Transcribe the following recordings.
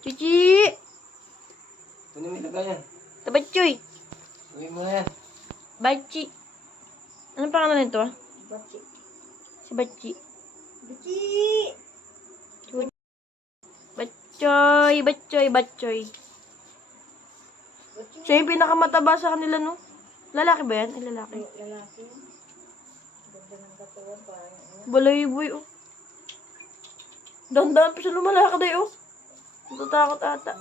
Chuchi! Ano may laga yan? Tabatchoy! Uwi mo na yan. Bachi! Anong pangalan nito ah? Bachi. Si Bachi. Bachi! Batchoy! Batchoy! Batchoy! Siya yung pinakamataba sa kanila, no? Lalaki ba yan? Ay, lalaki. Lalaki. Ganda ng katawan parang ano. Balayboy, oh. Dahan-dahan pa siya lumalakad ay, oh. Natatakot ata.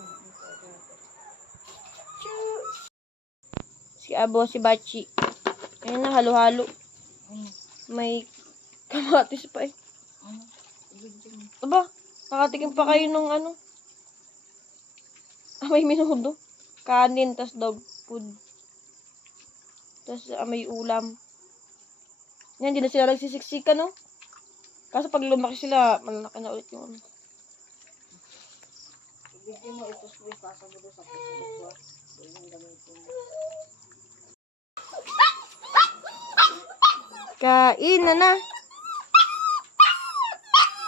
Si Abo, si Bachi. Ayun na, halo-halo. May kamatis pa eh. Aba, nakatikim pa kayo ng ano. May minudo. Kanin, tas dog food. Tas may ulam. Yan, hindi na sila nagsisiksika, no? Kaso pag lumaki sila, malalaki na ulit yung ano. Ibigay mo ito sa ipasa mo doon sa Facebook. Yung gamitin mo. Kain na.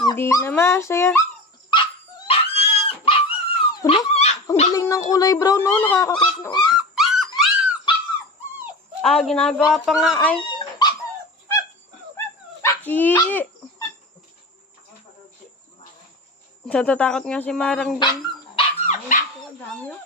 Hindi na masaya. Hala, ang galing ng kulay brown, no? Nakakakit, no? Ginagawa pa nga ay. Chi! Natatakot nga si Marang dyan. Ay, ito ang dami oh.